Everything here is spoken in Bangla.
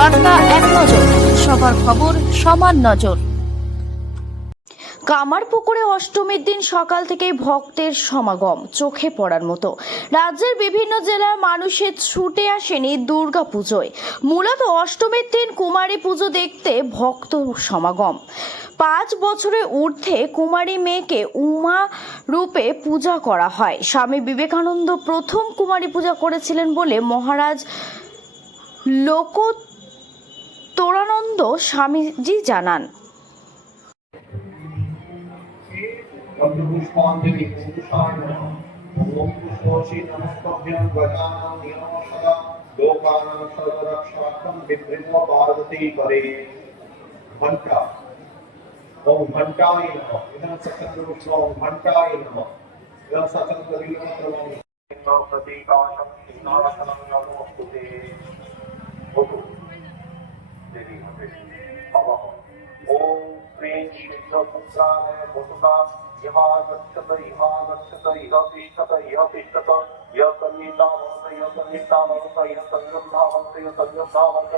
বার্তা এক নজর, সবার খবর সমান নজর। কামারপুকুরে অষ্টমীর দিন সকাল থেকেই ভক্তের সমাগম চোখে পড়ার মতো। রাজ্যের বিভিন্ন জেলার মানুষের ছুটে আসেনি দুর্গা পুজোয়। মূলত অষ্টমীর দিন কুমারী পুজো দেখতে ভক্ত সমাগম। 5 বছরের ঊর্ধ্বে কুমারী মেয়েকে উমা রূপে পূজা করা হয়। স্বামী বিবেকানন্দ প্রথম কুমারী পূজা করেছিলেন বলে মহারাজ লোকোত্তরানন্দ স্বামীজি জানান। पुष्पांजलि पुरुषाय नमः। ओम पुष्पोषि नमस्तभ्यं गजानन नियम सदा लोकानां सर्वरक्षार्थं विभ्रम पार्वती करे घंटा। ओम घंटाय नमः। इदं सचन्द्रपुष्पं ओम घंटाय नमः। इदं सचन्द्रविलोकत्रमं प्रतीकाशं नारसनं नमोस्तुते। वतु देवी हते पावः। ओम प्रेम सिद्धपुत्राय वतुका इह गच्छत इह गच्छत इह तिष्ठत इह तिष्ठत यः सन्निधावन्त यः सन्निधावन्त यः सन्निधावन्त यः सन्निधावन्त